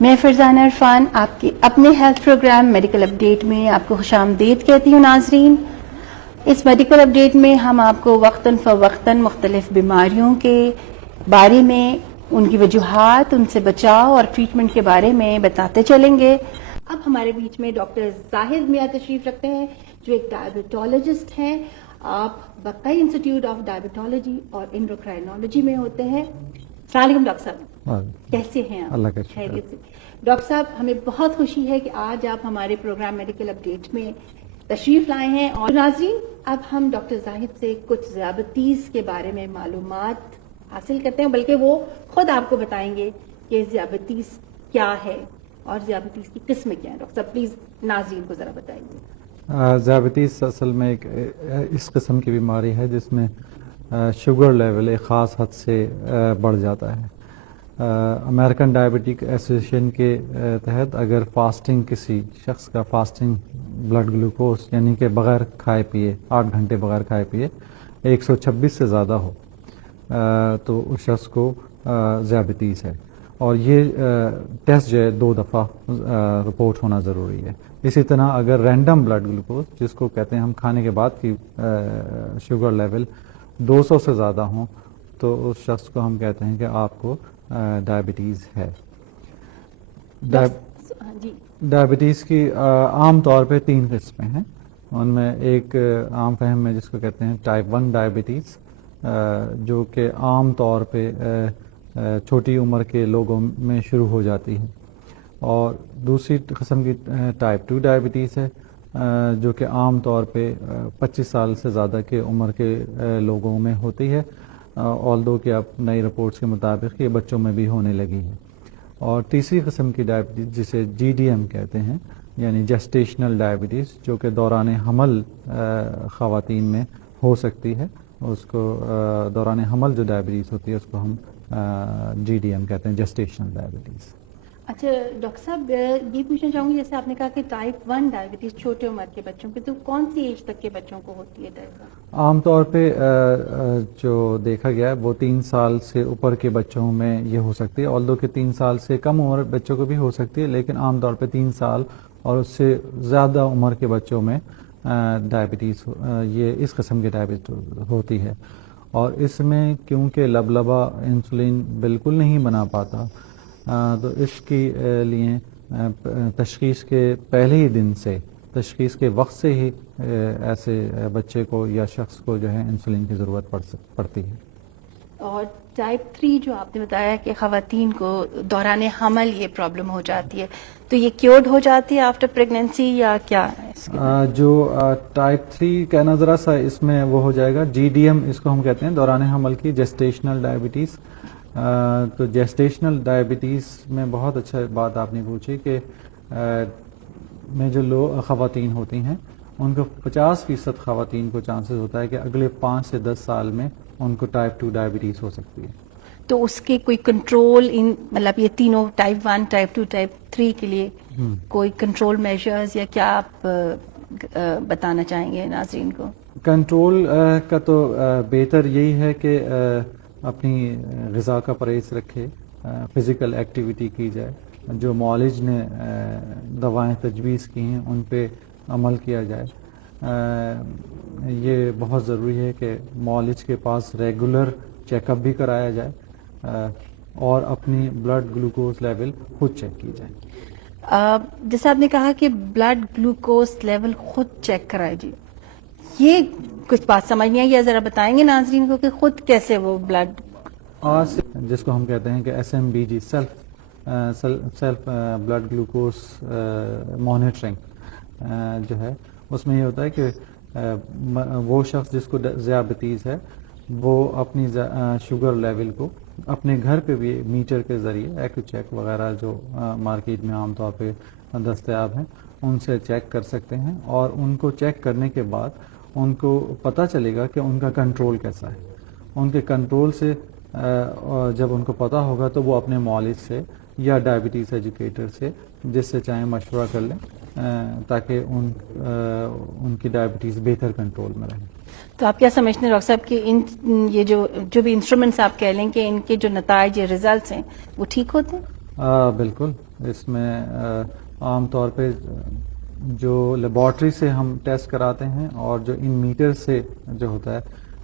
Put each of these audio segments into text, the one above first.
میں فرزانہ عرفان آپ کے اپنے ہیلتھ پروگرام میڈیکل اپ ڈیٹ میں آپ کو خوش آمدید کہتی ہوں. ناظرین، اس میڈیکل اپ ڈیٹ میں ہم آپ کو وقتاً فوقتاً مختلف بیماریوں کے بارے میں، ان کی وجوہات، ان سے بچاؤ اور ٹریٹمنٹ کے بارے میں بتاتے چلیں گے. اب ہمارے بیچ میں ڈاکٹر زاہد میاں تشریف رکھتے ہیں جو ایک ڈائبٹالوجسٹ ہیں. آپ بقائی انسٹیٹیوٹ آف ڈائبٹالوجی اور انڈوکرائنالوجی میں ہوتے ہیں. السلام علیکم ڈاکٹر صاحب، کیسے ہیں آپ؟ اللہ کا شکر. خیریت سے. ڈاکٹر صاحب، ہمیں بہت خوشی ہے کہ آج آپ ہمارے پروگرام میڈیکل اپ ڈیٹ میں تشریف لائے ہیں. اور ناظرین، اب ہم ڈاکٹر زاہد سے کچھ ذیابطیس کے بارے میں معلومات حاصل کرتے ہیں، بلکہ وہ خود آپ کو بتائیں گے کہ ذیابطیس کیا ہے اور ذیابطیس کی قسمیں کیا ہیں. ڈاکٹر صاحب پلیز ناظرین کو ذرا بتائیے. ذیابطیس اصل میں ایک اس قسم کی بیماری ہے جس میں شوگر لیول ایک خاص حد سے بڑھ جاتا ہے. امریکن ڈائبٹک ایسوسیشن کے تحت اگر فاسٹنگ، کسی شخص کا فاسٹنگ بلڈ گلوکوز یعنی کہ بغیر کھائے پیے 8 گھنٹے بغیر کھائے پیے 126 سے زیادہ ہو تو اس شخص کو ذیابطیس ہے. اور یہ ٹیسٹ جو ہے 2 دفعہ رپورٹ ہونا ضروری ہے. اسی طرح اگر رینڈم بلڈ گلوکوز، جس کو کہتے ہیں ہم کھانے کے بعد کی شوگر لیول 200 سے زیادہ ہوں تو اس شخص کو ہم کہتے ہیں کہ آپ کو ڈائبٹیز ہے. ڈائبٹیز کی عام طور پہ 3 قسمیں ہیں. ان میں ایک عام فہم میں جس کو کہتے ہیں ٹائپ 1 ڈائبٹیز، جو کہ عام طور پہ چھوٹی عمر کے لوگوں میں شروع ہو جاتی ہے. اور دوسری قسم کی ٹائپ 2 ڈائبٹیز ہے جو کہ عام طور پہ 25 سال سے زیادہ کے عمر کے لوگوں میں ہوتی ہے، آلدو کہ اب نئی رپورٹس کے مطابق یہ بچوں میں بھی ہونے لگی ہے. اور تیسری قسم کی ڈائبٹیز جسے GDM کہتے ہیں، یعنی جسٹیشنل ڈائبٹیز، جو کہ دوران حمل خواتین میں ہو سکتی ہے. اس کو دوران حمل جو ڈائبٹیز ہوتی ہے اس کو ہم GDM کہتے ہیں، جسٹیشنل ڈائبٹیز. اچھا ڈاکٹر صاحب، یہ پوچھنا چاہوں گی، جیسے آپ نے کہا کہ ٹائپ 1 ڈائبٹیز چھوٹے عمر کے بچوں کے، تو کون سی ایج تک کے بچوں کو ہوتی ہے ٹائپ 1؟ عام طور پہ جو دیکھا گیا ہے وہ 3 سال سے اوپر کے بچوں میں یہ ہو سکتی ہے، آلدو کہ 3 سال سے کم عمر بچوں کو بھی ہو سکتی ہے، لیکن عام طور پہ 3 سال اور اس سے زیادہ عمر کے بچوں میں ڈائبٹیز یہ اس قسم کی ڈائبٹیز ہوتی ہے. اور اس میں کیونکہ لبلبا انسولین بالکل نہیں بنا پاتا تو اس کے لیے تشخیص کے پہلے ہی دن سے، تشخیص کے وقت سے ہی ایسے بچے کو یا شخص کو جو ہے انسولین کی ضرورت پڑتی ہے. اور ٹائپ 3 جو آپ نے بتایا کہ خواتین کو دوران حمل یہ پرابلم ہو جاتی ہے، تو یہ کیورڈ ہو جاتی ہے آفٹر پریگنینسی یا کیا ہے؟ جو ٹائپ 3 کہنا ذرا سا اس میں وہ ہو جائے گا، GDM اس کو ہم کہتے ہیں دوران حمل کی جسٹیشنل ڈائبٹیز. تو جسٹیشنل ڈائبٹیز میں بہت اچھا بات آپ نے پوچھی کہ میں جو خواتین ہوتی ہیں ان کو 50% خواتین کو چانسز ہوتا ہے کہ اگلے 5 سے 10 سال میں ان کو ٹائپ 2 ڈائبٹیز ہو سکتی ہے. تو اس کے کوئی کنٹرول، مطلب یہ تینوں ٹائپ 1 ٹائپ 2 ٹائپ 3 کے لیے کوئی کنٹرول میجرز یا کیا آپ بتانا چاہیں گے ناظرین کو؟ کنٹرول کا تو بہتر یہی ہے کہ اپنی غذا کا پرہیز رکھے، فزیکل ایکٹیویٹی کی جائے، جو معالج نے دوائیں تجویز کی ہیں ان پہ عمل کیا جائے. یہ بہت ضروری ہے کہ معالج کے پاس ریگولر چیک اپ بھی کرایا جائے اور اپنی بلڈ گلوکوز لیول خود چیک کی جائے. جیسے آپ نے کہا کہ بلڈ گلوکوز لیول خود چیک کرائے، جی یہ کچھ بات سمجھ نہیں آئی، یا ذرا بتائیں گے ناظرین کو کہ خود کیسے وہ بلڈ، جس کو ہم کہتے ہیں کہ SMBG self blood glucose monitoring جو ہے، اس میں یہ ہوتا ہے کہ وہ شخص جس کو ذیابطیز ہے وہ اپنی شوگر لیول کو اپنے گھر پہ بھی میٹر کے ذریعے ایکو چیک وغیرہ جو مارکیٹ میں عام طور پہ دستیاب ہیں ان سے چیک کر سکتے ہیں. اور ان کو چیک کرنے کے بعد ان کو پتہ چلے گا کہ ان کا کنٹرول کیسا ہے. ان کے کنٹرول سے جب ان کو پتہ ہوگا تو وہ اپنے معالج سے یا ڈائبٹیز ایجوکیٹر سے جس سے چاہیں مشورہ کر لیں تاکہ ان کی ڈائبٹیز بہتر کنٹرول میں رہے. تو آپ کیا سمجھتے ہیں ڈاکٹر صاحب کہ یہ جو بھی انسٹرومنٹس آپ کہہ لیں کہ ان کے جو نتائج یا ریزلٹس ہیں وہ ٹھیک ہوتے ہیں؟ بالکل. اس میں عام طور پہ جو لیبارٹری سے ہم ٹیسٹ کراتے ہیں اور جو ان میٹر سے جو ہوتا ہے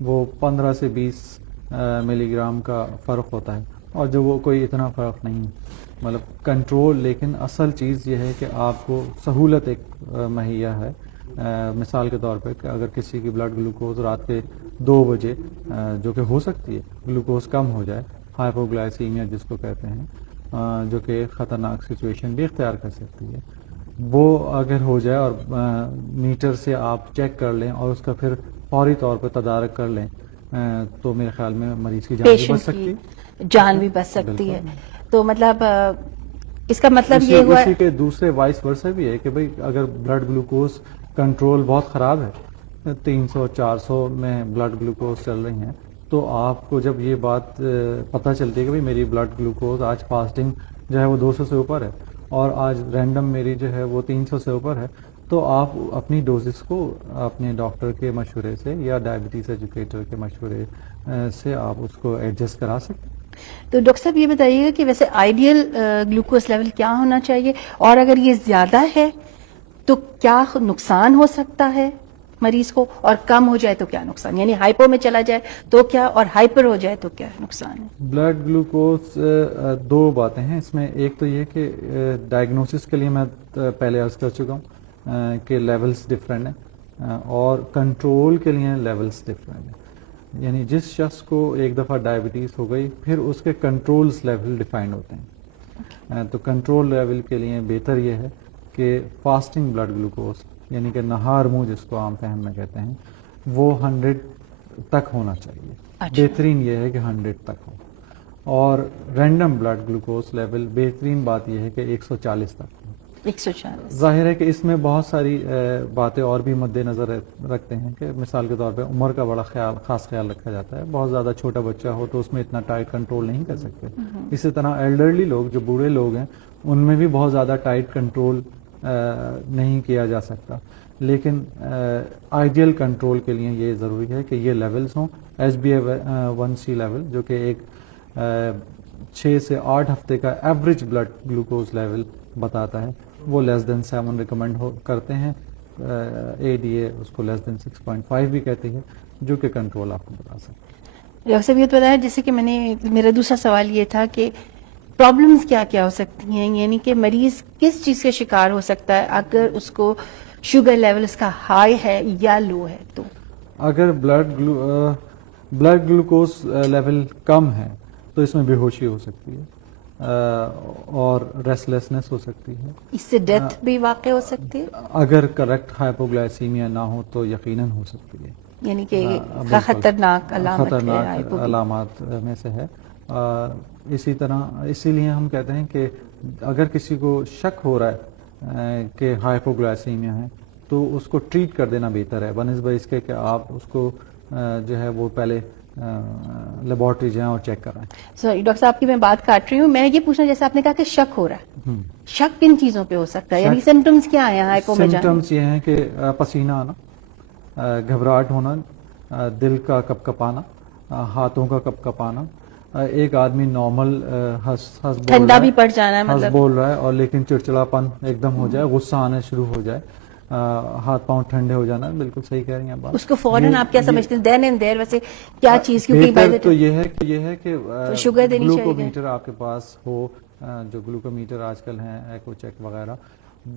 وہ 15 سے 20 ملی گرام کا فرق ہوتا ہے، اور جو وہ کوئی اتنا فرق نہیں مطلب کنٹرول. لیکن اصل چیز یہ ہے کہ آپ کو سہولت ایک مہیا ہے. مثال کے طور پہ کہ اگر کسی کی بلڈ گلوکوز رات کے 2 بجے جو کہ ہو سکتی ہے گلوکوز کم ہو جائے، ہائپوگلائسیمیا جس کو کہتے ہیں، جو کہ خطرناک سچویشن بھی اختیار کر سکتی ہے، وہ اگر ہو جائے اور میٹر سے آپ چیک کر لیں اور اس کا پھر فوری طور پہ تدارک کر لیں، تو میرے خیال میں مریض کی جان بھی بچ پیشنٹ سکتی کی جان بھی بچ سکتی ہے. تو مطلب اس کا مطلب اسی یہ ہوا اسی کے دوسرے وائس ورثہ بھی ہے کہ بھئی اگر بلڈ گلوکوز کنٹرول بہت خراب ہے، 300 400 میں بلڈ گلوکوز چل رہی ہیں، تو آپ کو جب یہ بات پتہ چلتی ہے کہ بھئی میری بلڈ گلوکوز آج فاسٹنگ جو ہے وہ 200 سے اوپر ہے اور آج رینڈم میری جو ہے وہ 300 سے اوپر ہے، تو آپ اپنی ڈوزز کو اپنے ڈاکٹر کے مشورے سے یا ڈائبٹیز ایجوکیٹر کے مشورے سے آپ اس کو ایڈجسٹ کرا سکتے ہیں. تو ڈاکٹر صاحب یہ بتائیے گا کہ ویسے آئیڈیل گلوکوز لیول کیا ہونا چاہیے، اور اگر یہ زیادہ ہے تو کیا نقصان ہو سکتا ہے مریض کو، اور کم ہو جائے تو کیا نقصان، یعنی ہائپو میں چلا جائے تو کیا، اور ہائپر ہو جائے تو کیا نقصان ہے؟ بلڈ گلوکوز 2 باتیں ہیں اس میں. ایک تو یہ کہ ڈائگنوسس کے لیے میں پہلے عرض کر چکا ہوں کہ لیولز ڈفرینٹ ہیں، اور کنٹرول کے لیے لیولز ڈفرینٹ ہیں. یعنی جس شخص کو ایک دفعہ ڈائبٹیز ہو گئی پھر اس کے کنٹرولز لیول ڈیفائنڈ ہوتے ہیں. تو کنٹرول لیول کے لیے بہتر یہ ہے کہ فاسٹنگ بلڈ گلوکوز یعنی کہ نہار منہ جس کو عام فہم میں کہتے ہیں وہ 100 تک ہونا چاہیے. بہترین یہ ہے کہ 100 تک ہو. اور رینڈم بلڈ گلوکوز لیول بہترین بات یہ ہے کہ 140 تک ہو. 140. ظاہر ہے کہ اس میں بہت ساری باتیں اور بھی مد نظر رکھتے ہیں کہ مثال کے طور پہ عمر کا بڑا خاص خیال رکھا جاتا ہے. بہت زیادہ چھوٹا بچہ ہو تو اس میں اتنا ٹائٹ کنٹرول نہیں کر سکتے. اسی طرح ایلڈرلی لوگ جو بوڑھے لوگ ہیں ان میں بھی بہت زیادہ ٹائٹ کنٹرول نہیں کیا جا سکتا. لیکن آئیڈیل کنٹرول کے لیے یہ ضروری ہے کہ یہ لیولز ہوں. HbA1c لیول جو کہ ایک 6 سے 8 ہفتے کا ایوریج بلڈ گلوکوز لیول بتاتا ہے، وہ لیس دین 7 ریکمینڈ کرتے ہیں. ADA اس کو لیس دین 6.5 بھی کہتے ہیں، جو کہ کنٹرول آپ کو بتا سکتے ہیں. ڈاکٹر صاحب یہ تو بتایا، جیسے کہ میرا دوسرا سوال یہ تھا کہ پرابلمز کیا کیا ہو سکتی ہیں، یعنی کہ مریض کس چیز کا شکار ہو سکتا ہے اگر اس کو شوگر لیول اس کا ہائی ہے یا لو ہے؟ تو اگر بلڈ گلوکوز لیول کم ہے تو اس میں بے ہوشی ہو سکتی ہے اور ریسٹلیسنس ہو سکتی ہے. اس سے ڈیتھ بھی واقع ہو سکتی ہے اگر کریکٹ ہائپوگلائسیمیا نہ ہو تو یقیناً ہو سکتی ہے. یعنی کہ خطرناک علامات میں سے ہے. اسی طرح اسی لیے ہم کہتے ہیں کہ اگر کسی کو شک ہو رہا ہے کہ ہائپوگلائسیمیا ہے تو اس کو ٹریٹ کر دینا بہتر ہے بنسبت اس کے کہ آپ اس کو جو ہے وہ پہلے لیبارٹری جائیں اور چیک کرائیں. سوری ڈاکٹر صاحب کی میں بات کاٹ رہی ہوں، میں یہ پوچھنا جیسے آپ نے کہا کہ شک ہو رہا ہے، شک کن چیزوں پہ ہو سکتا ہے، یعنی سمٹمز کیا ہیں ہائپو میں جانے؟ سمٹمز یہ ہیں کہ پسینہ آنا، گھبراہٹ ہونا، دل کا کپ کپانا، ہاتھوں کا کپ کپانا. ایک آدمی نارمل ٹھنڈا بھی پڑ جانا ہے بول رہا ہے اور لیکن چڑچڑاپن ایک دم ہو جائے، غصہ آنا شروع ہو جائے، ہاتھ پاؤں ٹھنڈے ہو جانا. بالکل صحیح کہہ رہی ہیں آپ. اس کو فوراً آپ کیا سمجھتے ہیں دین اینڈ دیر ویسے کیا چیز؟ بہتر تو یہ ہے کہ شوگر دینی چاہیے، گلوکومیٹر آپ کے پاس ہو. جو گلوکومیٹر آج کل ہیں ایکو چیک وغیرہ،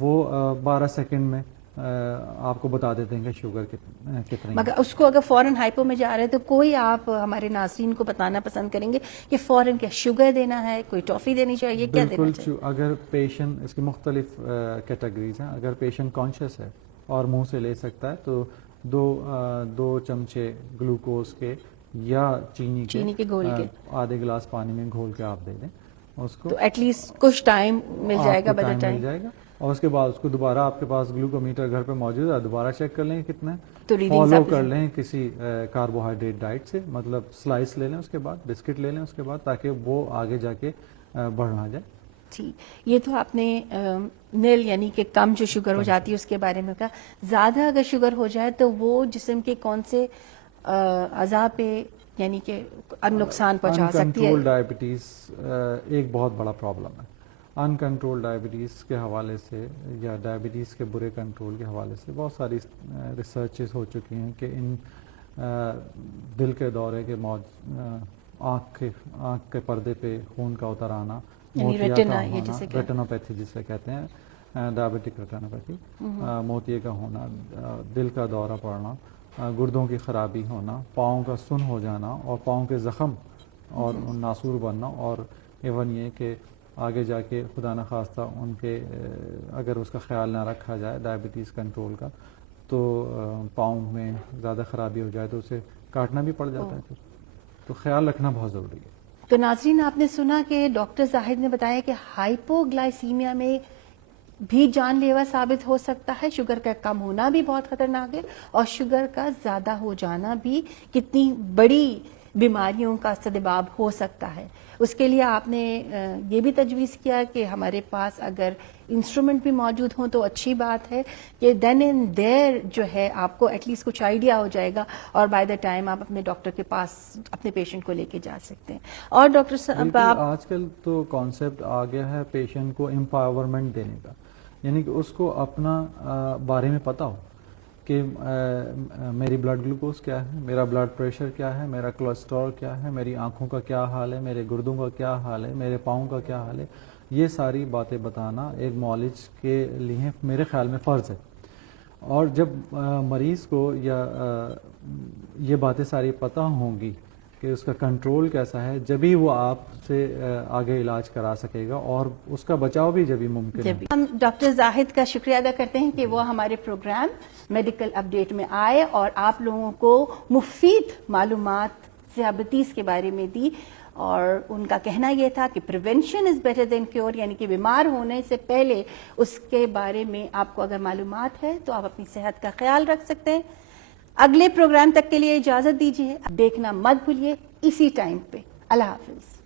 وہ 12 سیکنڈ میں آپ کو بتا دیتے ہیں کہ شوگر کتنی. مگر اس کو اگر فوراً ہائپو میں جا رہے تو کوئی آپ ہمارے ناظرین کو بتانا پسند کریں گے کہ فوراً کیا شوگر دینا ہے، کوئی ٹافی دینی چاہیے، کیا دینا چاہیے؟ اگر پیشنٹ، اس کی مختلف کیٹیگریز ہیں، اگر پیشنٹ کانشیس ہے اور منہ سے لے سکتا ہے تو 2 چمچے گلوکوز کے یا چینی کے گھول کے آدھے گلاس پانی میں گھول کے آپ دے دیں اس کو، تو ایٹ لیسٹ کچھ ٹائم مل جائے گا، بجٹ ٹائم مل جائے گا. اور اس کے بعد اس کو دوبارہ آپ کے پاس گلوکومیٹر گھر پہ موجود ہے، دوبارہ چیک کر لیں کتنا ہے، فالو کر لیں کسی کاربوہائیڈریٹ ڈائٹ سے، مطلب سلائس لے لیں اس کے بعد، بسکٹ لے لیں اس کے بعد، تاکہ وہ آگے جا کے بڑھ نہ جائے. ٹھیک، یہ تو آپ نے نیل یعنی کہ کم جو شوگر ہو جاتی ہے اس کے بارے میں کہا. زیادہ اگر شوگر ہو جائے تو وہ جسم کے کون سے اعضاء پہ یعنی کہ نقصان پہنچا سکتی ہے؟ انکنٹرول ڈائبٹیز ایک بہت بڑا پرابلم ہے، انکنٹرول ڈائبٹیز کے حوالے سے یا ڈائبٹیز کے برے کنٹرول کے حوالے سے بہت ساری ریسرچز ہو چکی ہیں کہ ان دل کے دورے کے آنکھ کے پردے پہ خون کا اتر آنا، موتیا کا ہونا، ریٹینوپیتھی جسے کہتے ہیں ڈائبٹک ریٹینوپیتھی، موتیے کا ہونا، دل کا دورہ پڑنا، گردوں کی خرابی ہونا، پاؤں کا سن ہو جانا اور پاؤں کے زخم اور ناسور بننا، اور ایون یہ کہ آگے جا کے خدا نخواستہ ان کے اگر اس کا خیال نہ رکھا جائے ڈائبٹیز کنٹرول کا تو پاؤں میں زیادہ خرابی ہو جائے تو اسے کاٹنا بھی پڑ جاتا ہے، تو خیال رکھنا بہت ضروری ہے۔ تو ناظرین آپ نے سنا کہ ڈاکٹر زاہد نے بتایا کہ ہائپوگلائسیمیا میں بھی جان لیوا ثابت ہو سکتا ہے، شوگر کا کم ہونا بھی بہت خطرناک ہے، اور شوگر کا زیادہ ہو جانا بھی کتنی بڑی بیماریوں کا سبب ہو سکتا ہے۔ اس کے لیے آپ نے یہ بھی تجویز کیا کہ ہمارے پاس اگر انسٹرومنٹ بھی موجود ہوں تو اچھی بات ہے کہ دین اینڈ دیر جو ہے آپ کو ایٹ لیسٹ کچھ آئیڈیا ہو جائے گا، اور بائی دا ٹائم آپ اپنے ڈاکٹر کے پاس اپنے پیشنٹ کو لے کے جا سکتے ہیں۔ اور ڈاکٹر صاحب آج کل تو کانسیپٹ آ گیا ہے پیشنٹ کو امپاورمنٹ دینے کا، یعنی کہ اس کو اپنا بارے میں پتا ہو کہ میری بلڈ گلوکوز کیا ہے، میرا بلڈ پریشر کیا ہے، میرا کولیسٹرول کیا ہے، میری آنکھوں کا کیا حال ہے، میرے گردوں کا کیا حال ہے، میرے پاؤں کا کیا حال ہے۔ یہ ساری باتیں بتانا ایک معالج کے لیے میرے خیال میں فرض ہے، اور جب مریض کو یا یہ باتیں ساری پتہ ہوں گی کہ اس کا کنٹرول کیسا ہے، جبھی وہ آپ سے آگے علاج کرا سکے گا اور اس کا بچاؤ بھی جبھی ممکن ہے۔ ہم ڈاکٹر زاہد کا شکریہ ادا کرتے ہیں کہ وہ ہمارے پروگرام میڈیکل اپڈیٹ میں آئے اور آپ لوگوں کو مفید معلومات ذیابیطس کے بارے میں دی، اور ان کا کہنا یہ تھا کہ prevention is better than cure, یعنی کہ بیمار ہونے سے پہلے اس کے بارے میں آپ کو اگر معلومات ہے تو آپ اپنی صحت کا خیال رکھ سکتے ہیں۔ اگلے پروگرام تک کے لیے اجازت دیجیے، دیکھنا مت بھولیے اسی ٹائم پہ۔ اللہ حافظ۔